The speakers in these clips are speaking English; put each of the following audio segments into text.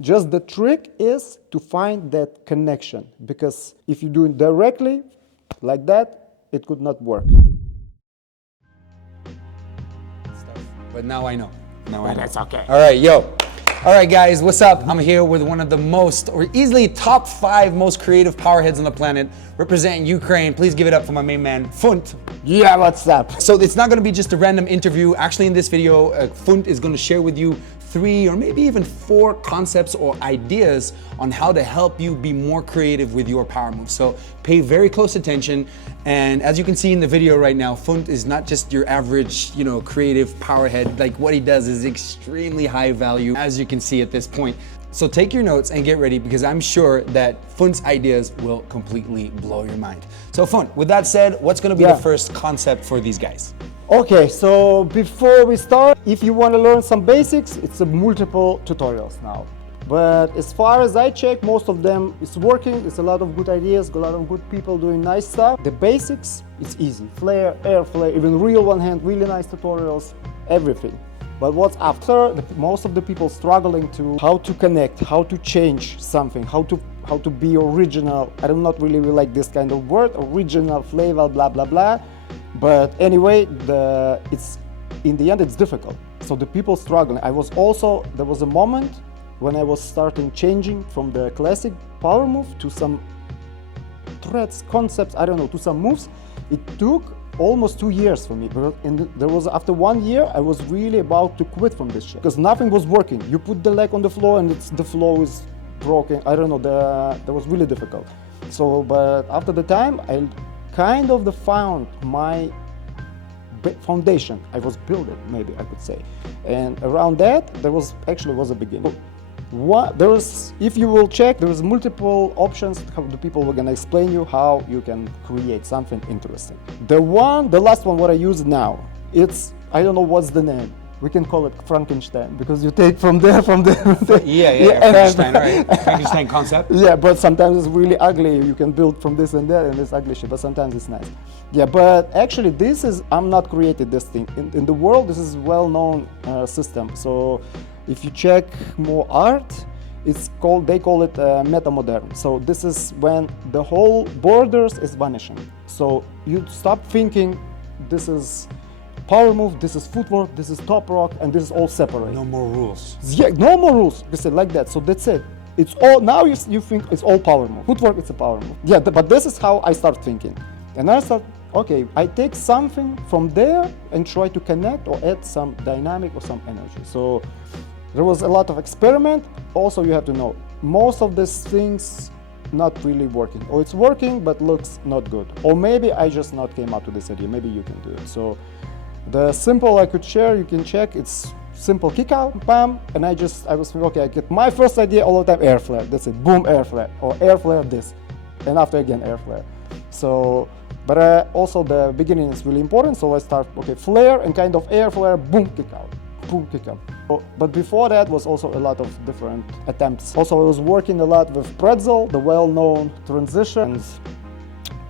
Just the trick is to find that connection, because if you do it directly like that, it could not work. But now I know. Now I know. That's okay. All right, yo. All right, guys, what's up? I'm here with one of the most, or easily top 5 most creative powerheads on the planet, representing Ukraine. Please give it up for my main man, Funt. Yeah, what's up? So it's not gonna be just a random interview. Actually, in this video, Funt is gonna share with you 3 or maybe even 4 concepts or ideas on how to help you be more creative with your power moves. So pay very close attention. And as you can see in the video right now, Funt is not just your average, creative powerhead. Like, what he does is extremely high value, as you can see at this point. So take your notes and get ready, because I'm sure that Funt's ideas will completely blow your mind. So Funt, with that said, what's gonna be the first concept for these guys? Okay, so before we start, if you want to learn some basics, it's multiple tutorials now. But as far as I check, most of them is working. It's a lot of good ideas, a lot of good people doing nice stuff. The basics, it's easy. Flare, air flare, even real one hand, really nice tutorials, everything. But what's after, most of the people struggling to how to connect, how to change something, how to be original. I do not really like this kind of word, original flavor, blah, blah, blah. But anyway, in the end, it's difficult. So the people struggling. There was a moment when I was starting changing from the classic power move to some threads, concepts, I don't know, to some moves. It took almost 2 years for me. After 1 year, I was really about to quit from this shit, because nothing was working. You put the leg on the floor and the flow is broken. I don't know, that was really difficult. So, but after the time, I kind of found my foundation. I was building, maybe I could say. And around that, there was a beginning. If you will check, there is multiple options. How the people were gonna explain you how you can create something interesting. The last one, what I use now, I don't know what's the name. We can call it Frankenstein, because you take from there. Yeah, Frankenstein, all right. Frankenstein concept. Yeah, but sometimes it's really ugly. You can build from this and that, and this ugly shit, but sometimes it's nice. Yeah, but actually I'm not created this thing. In the world, this is well-known system. So if you check more art, they call it metamondern. So this is when the whole borders is vanishing. So you stop thinking this is power move, this is footwork, this is top rock, and this is all separate. No more rules. Yeah, no more rules. Just like that. So that's it. It's all, now you think it's all power move. Footwork, it's a power move. Yeah, but this is how I start thinking. And I start, okay, I take something from there and try to connect or add some dynamic or some energy. So there was a lot of experiment. Also, you have to know, most of these things not really working. Or it's working, but looks not good. Or maybe I just not came up with this idea. Maybe you can do it. So the simple I could share, you can check, it's simple kick out, bam, and I was thinking, okay, I get my first idea all the time, air flare, that's it, boom, air flare, or air flare this, and after again, air flare. So, but also the beginning is really important, so I start, okay, flare and kind of air flare, boom, kick out, boom, kick out. But before that was also a lot of different attempts. Also, I was working a lot with pretzel, the well-known transitions.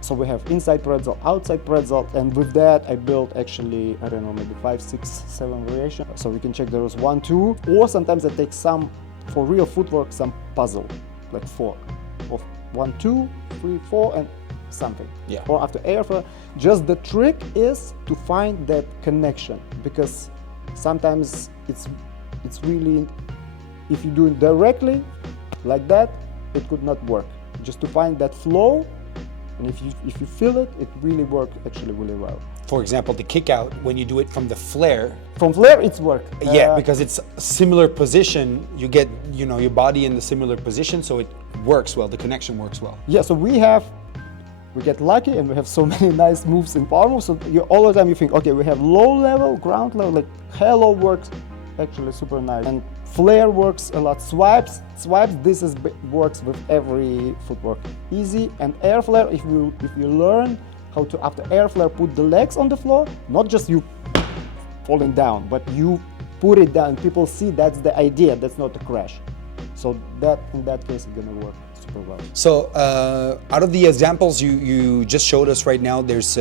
So we have inside pretzel, outside pretzel, and with that I built actually, I don't know, maybe 5, 6, 7 variations. So we can check there was 1, 2, or sometimes I take some, for real footwork, some puzzle, like 4, of 1, 2, 3, 4, and something. Yeah. Or after air flare. Just the trick is to find that connection, because sometimes it's really, if you do it directly like that, it could not work. Just to find that flow. And if you feel it, it really works actually really well. For example, the kick out, when you do it from the flare. From flare, it's work. Yeah, because it's a similar position. You get, your body in the similar position, so it works well. The connection works well. Yeah, so we get lucky and we have so many nice moves in power moves. So all the time you think, okay, we have low level, ground level, like hello works actually super nice. And flare works a lot. Swipes, this works with every footwork. Easy. And air flare, if you learn how to, after air flare, put the legs on the floor, not just you falling down, but you put it down. People see that's the idea, that's not a crash. So that, in that case, it's gonna work super well. So out of the examples you just showed us right now, there's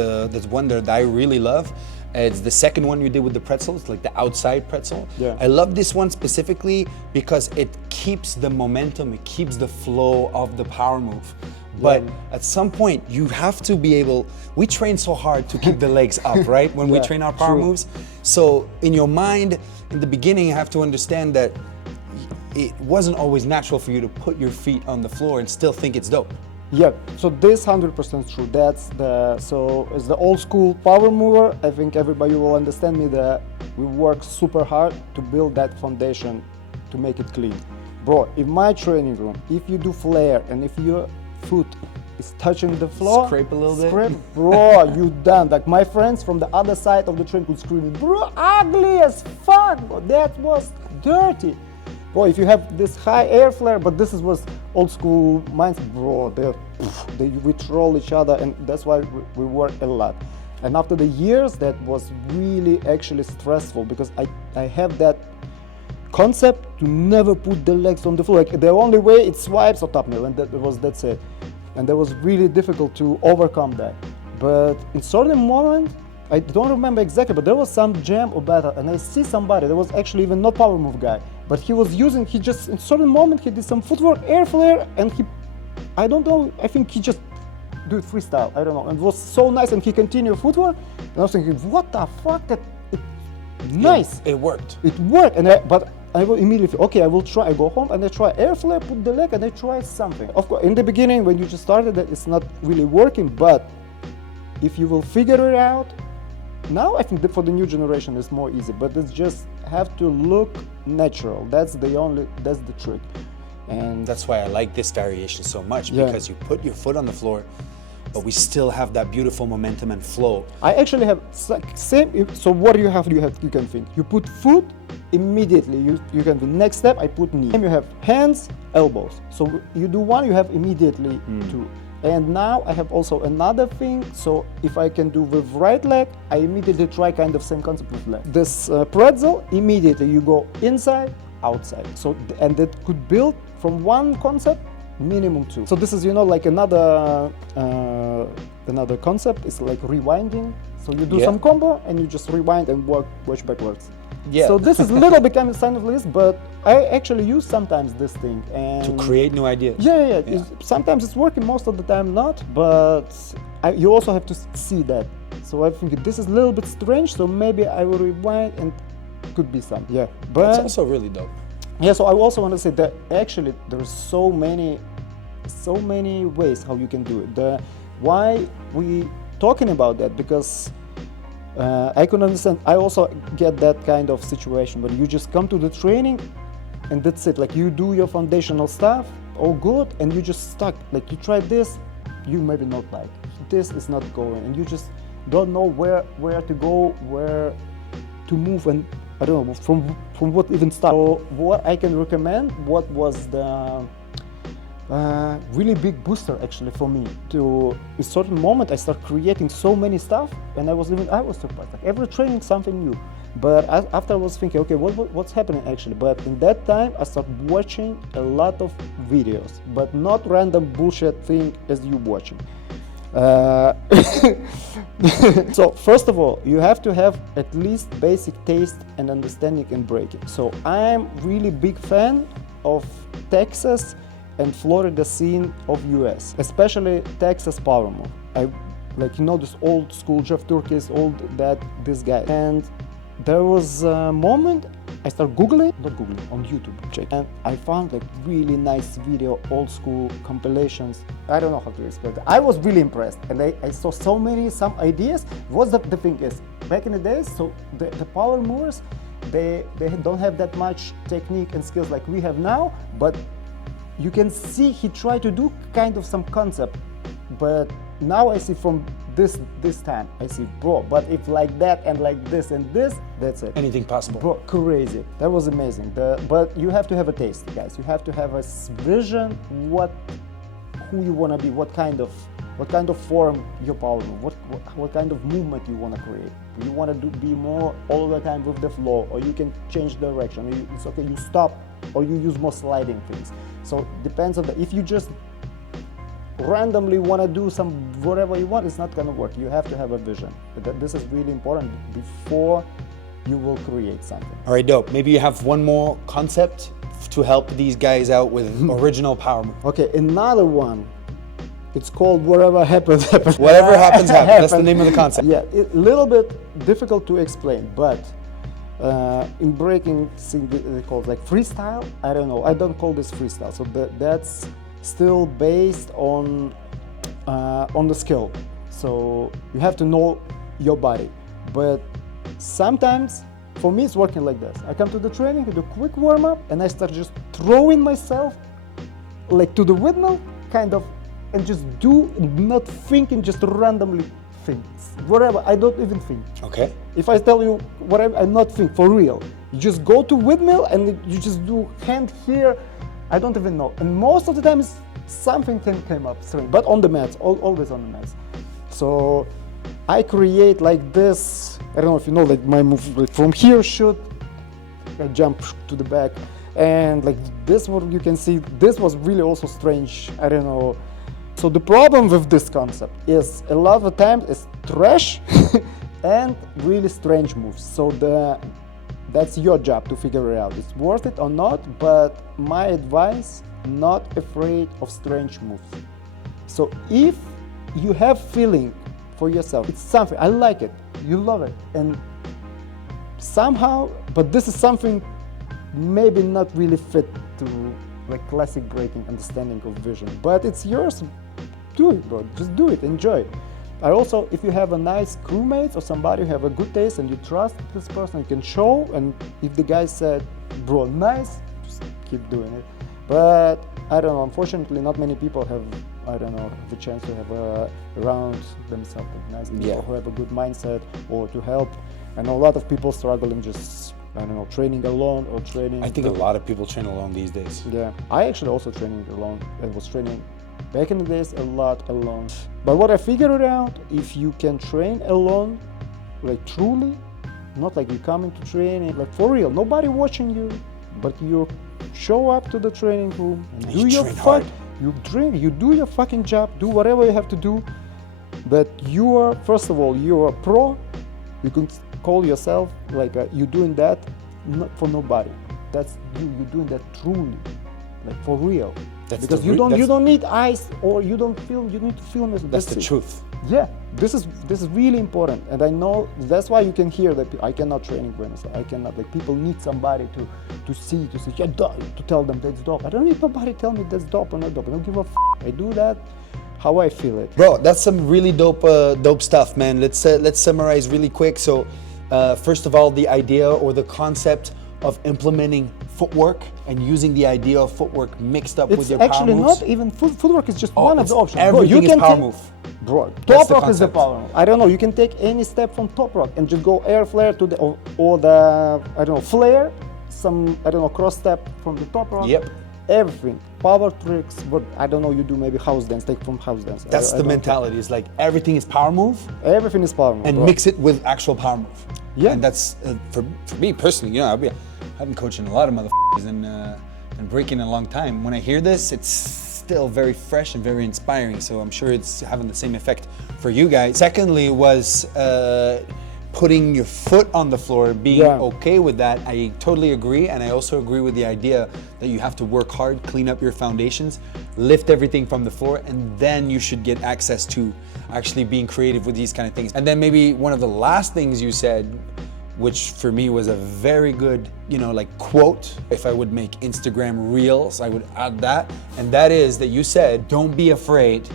one that I really love. It's the second one you did with the pretzel. It's like the outside pretzel. Yeah. I love this one specifically because it keeps the momentum, it keeps the flow of the power move. But at some point, you have to be able, we train so hard to keep the legs up, right? When we train our power moves. So in your mind, in the beginning, you have to understand that it wasn't always natural for you to put your feet on the floor and still think it's dope. Yeah, so this 100% true. That's so as the old school power mover, I think everybody will understand me that we work super hard to build that foundation to make it clean. Bro, in my training room, if you do flare and if your foot is touching the floor, scrape a little bit, bro, you done. Like my friends from the other side of the train would scream, bro, ugly as fuck, bro. That was dirty. Bro, if you have this high air flare, but this was old school mindset, bro, we troll each other, and that's why we work a lot. And after the years, that was really actually stressful because I have that concept to never put the legs on the floor. Like the only way it's swipes or top knee, and that's it. And that was really difficult to overcome that. But in certain moment, I don't remember exactly, but there was some jam or battle, and I see somebody, there was actually even not power move guy, but he just, in certain moment, he did some footwork, air flare, and I don't know, I think he just do it freestyle, I don't know, and it was so nice, and he continued footwork, and I was thinking, what the fuck, nice. It worked. It worked, but I will immediately, okay, I will try, I go home and I try air flare, put the leg, and I try something. Of course, in the beginning, when you just started, it's not really working, but if you will figure it out, now I think that for the new generation it's more easy, but it's just have to look natural. That's the trick. And that's why I like this variation so much, because you put your foot on the floor, but we still have that beautiful momentum and flow. I actually have same, so what do you have? You can think. You put foot, immediately you can do next step, I put knee. You have hands, elbows. So you do one, you have immediately two. And now I have also another thing, so if I can do with right leg, I immediately try kind of same concept with left. This pretzel, immediately you go inside, outside. So, and that could build from one concept, minimum two. So this is, like another concept, it's like rewinding. So you do some combo and you just rewind and watch backwards. Yeah. So this is a little bit kind of sign of list, but I actually use sometimes this thing and to create new ideas. Yeah. Sometimes it's working, most of the time not, but you also have to see that. So I think this is a little bit strange, so maybe I will rewind and could be some. Yeah, but that's also really dope. Yeah, so I also want to say that actually there's so many ways how you can do it. Why we talking about that, because I can understand, I also get that kind of situation where you just come to the training and that's it, like you do your foundational stuff, all good, and you just stuck, like you try this, you maybe not like, this is not going, and you just don't know where to go, where to move, and I don't know, from what even start. So what I can recommend, what was the really big booster actually for me, to a certain moment I start creating so many stuff, and I was surprised, like every training something new. But after I was thinking, okay, what's happening actually? But in that time I started watching a lot of videos, but not random bullshit thing as you watching. So first of all, you have to have at least basic taste and understanding in breaking. So I'm really big fan of Texas and Florida scene of US, especially Texas power move. I this old school Jeff Turkis, this guy. And there was a moment I started on YouTube, and I found like really nice video, old school compilations. I don't know how to explain that. I was really impressed, and I saw some ideas. What the thing is, back in the days, so the power movers, they don't have that much technique and skills like we have now, but you can see he tried to do kind of some concept, but now I see from this time, I see, bro, but if like that and like this and this, that's it. Anything possible. Bro, crazy. That was amazing. But you have to have a taste, guys. You have to have a vision, who you want to be, what kind of form your power move, what kind of movement you want to create. You want to be more all the time with the flow, or you can change direction. It's okay, you stop, or you use more sliding things. So depends on if you just randomly want to do some whatever you want, it's not going to work. You have to have a vision. This is really important before you will create something. All right, dope. Maybe you have one more concept to help these guys out with original power move. Okay, another one. It's called whatever happens, happens. Whatever happens, happens. That's the name of the concept. Yeah, a little bit difficult to explain, but in breaking, they call it like freestyle. I don't know. I don't call this freestyle. So that's still based on the skill. So you have to know your body. But sometimes, for me, it's working like this. I come to the training, I do a quick warm up, and I start just throwing myself like to the windmill, kind of, and just do, not thinking, just randomly think. Whatever, I don't even think. Okay. If I tell you whatever, I'm not think for real. You just go to windmill and you just do hand here. I don't even know. And most of the time, something can come up straight, but on the mats, always on the mats. So I create like this. I don't know if you know, like my move, like from here shoot, I jump to the back, and like this one you can see. This was really also strange. I don't know. So the problem with this concept is a lot of the time it's trash and really strange moves. So that's your job to figure it out. It's worth it or not, but my advice, not afraid of strange moves. So if you have feeling for yourself, it's something, I like it, you love it, and somehow, but this is something maybe not really fit to like classic breaking understanding of vision, but it's yours. Do it, bro. Just do it. Enjoy. I also, if you have a nice crewmate or somebody who have a good taste and you trust this person, you can show. And if the guy said, "Bro, nice," just keep doing it. But I don't know. Unfortunately, not many people have, I don't know, the chance to have around themselves like nice people who have a good mindset or to help. I know a lot of people struggling just, I don't know, training alone or training. I think a lot of people train alone these days. Yeah, I actually also training alone. I was training back in the days a lot alone. But what I figured out, if you can train alone, like truly, not like you come into training, like for real, nobody watching you, but you show up to the training room and do your you do your fucking job, do whatever you have to do. But you are, first of all, you are a pro. You can call yourself like you're doing that not for nobody. That's you're doing that truly, like for real. That's because you don't need eyes or you don't film. You need to film it. That's the truth. Yeah, this is really important, and I know that's why you can hear that I cannot train in Buenos Aires. I cannot, like, people need somebody to see yeah, to tell them that's dope. I don't need nobody tell me that's dope or not dope. I don't give a f. I do that how I feel it. Bro, that's some really dope stuff, man. Let's summarize really quick. So, first of all, the idea or the concept of implementing footwork and using the idea of footwork mixed up with your power moves. It's actually not even footwork is just one of the options. Everything is power move. Bro, top rock is the power move. I don't know, you can take any step from top rock and just go air flare to the, or the, I don't know, flare, some, I don't know, cross step from the top rock. Yep. Everything, power tricks, but I don't know, you do maybe house dance, take from house dance. That's the mentality, it's like everything is power move. Everything is power move. And mix it with actual power move. Yeah. And that's, for me personally, you know, I've been coaching a lot of motherfuckers and breaking a long time. When I hear this, it's still very fresh and very inspiring. So I'm sure it's having the same effect for you guys. Secondly was putting your foot on the floor, being okay with that. I totally agree. And I also agree with the idea that you have to work hard, clean up your foundations, lift everything from the floor, and then you should get access to actually being creative with these kind of things. And then maybe one of the last things you said, which for me was a very good, you know, like quote. If I would make Instagram reels, I would add that. And that is that you said, don't be afraid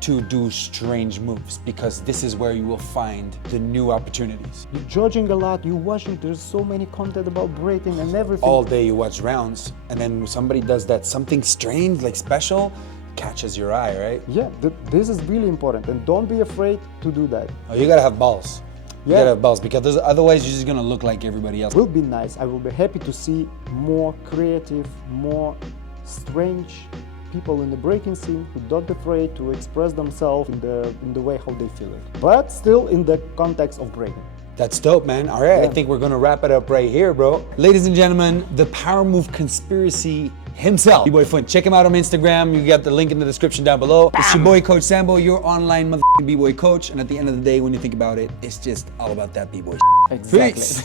to do strange moves, because this is where you will find the new opportunities. You're judging a lot, you're watching, there's so many content about breaking and everything. All day you watch rounds, and then somebody does that something strange, like special, catches your eye, right? Yeah, this is really important, and don't be afraid to do that. Oh, you gotta have balls. You gotta have balls, because otherwise you're just gonna look like everybody else. It will be nice. I will be happy to see more creative, more strange people in the breaking scene who don't afraid to express themselves in the way how they feel it, but still in the context of breaking. That's dope, man. All right, I think we're gonna wrap it up right here, bro. Ladies and gentlemen, the Power Move Conspiracy himself, BBoy Funt. Check him out on Instagram. You got the link in the description down below. It's your boy, Coach Sambo, your online B-boy coach. And at the end of the day, when you think about it, it's just all about that B-boy. Exactly. Peace.